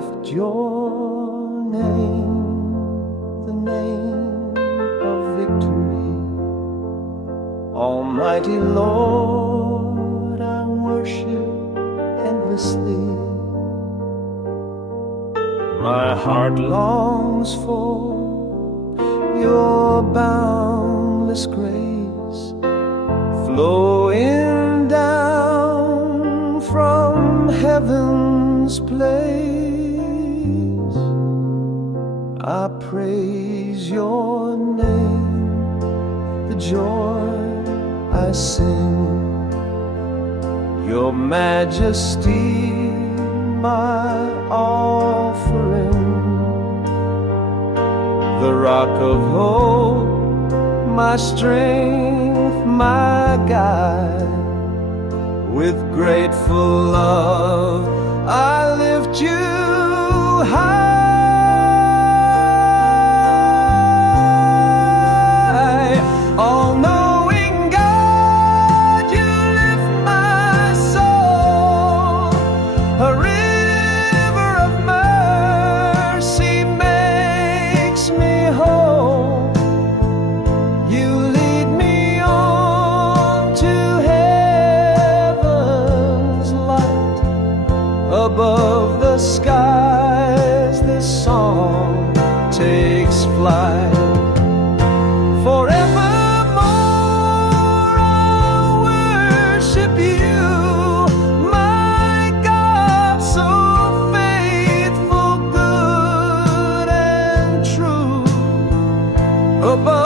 lift your name, the name of victory. Almighty Lord, I worship endlessly. My heart longs for your boundless grace, flowing down from heaven's place. I praise your name, the joy I sing, your majesty my offering, the rock of hope, my strength, my guide. With grateful love I lift you high. All-knowing God, you lift my soul. A river of mercy makes me whole. You lead me on to heaven's light. Above the skies this song takes flight. Forevermore I'll worship you, my God, so faithful, good and true. Above